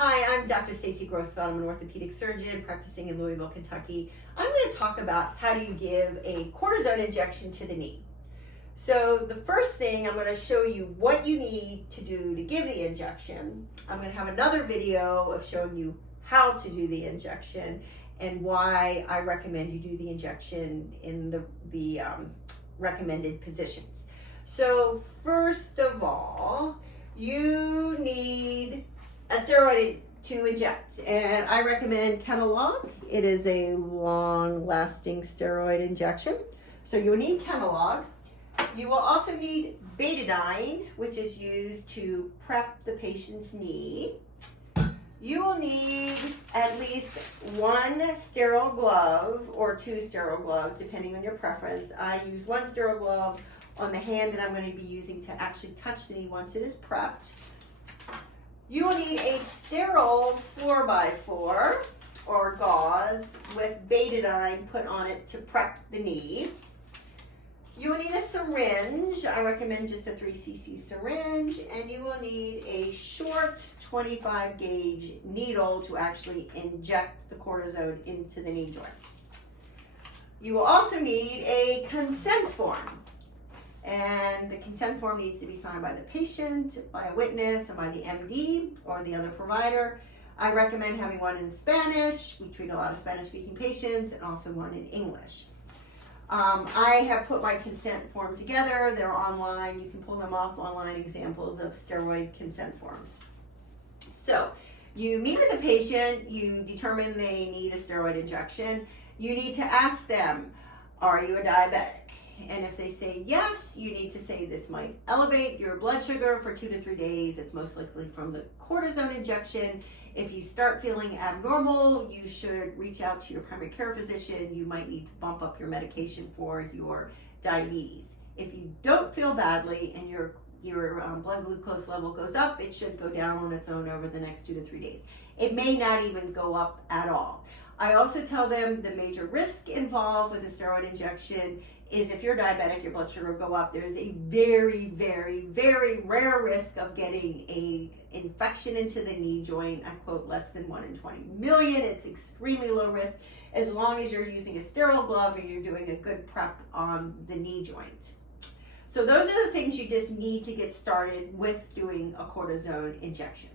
Hi, I'm Dr. Stacie Grossfeld. I'm an orthopedic surgeon practicing in Louisville, Kentucky. I'm going to talk about how do you give a cortisone injection to the knee. So the first thing, I'm going to show you what you need to do to give the injection. I'm going to have another video of showing you how to do the injection and why I recommend you do the injection in the recommended positions. So first of all, you need a steroid to inject, and I recommend Kenalog. It is a long-lasting steroid injection. So you will need Kenalog. You will also need betadine, which is used to prep the patient's knee. You will need at least one sterile glove or two sterile gloves, depending on your preference. I use one sterile glove on the hand that I'm going to be using to actually touch the knee once it is prepped. You will need a sterile 4x4 or gauze with betadine put on it to prep the knee. You will need a syringe. I recommend just a 3cc syringe, and you will need a short 25 gauge needle to actually inject the cortisone into the knee joint. You will also need a consent form. And the consent form needs to be signed by the patient, by a witness, and by the MD or the other provider. I recommend having one in Spanish. We treat a lot of Spanish-speaking patients, and also one in English. I have put my consent form together. They're online. You can pull them off online, examples of steroid consent forms. So you meet with the patient. You determine they need a steroid injection. You need to ask them, are you a diabetic? And if they say yes, you need to say this might elevate your blood sugar for 2 to 3 days. It's most likely from the cortisone injection. If you start feeling abnormal, you should reach out to your primary care physician. You might need to bump up your medication for your diabetes. If you don't feel badly and your blood glucose level goes up, it should go down on its own over the next 2 to 3 days. It may not even go up at all. I also tell them the major risk involved with a steroid injection is if you're diabetic, your blood sugar will go up. There's a very, very, very rare risk of getting a infection into the knee joint. I quote less than 1 in 20 million. It's extremely low risk as long as you're using a sterile glove and you're doing a good prep on the knee joint. So those are the things you just need to get started with doing a cortisone injection.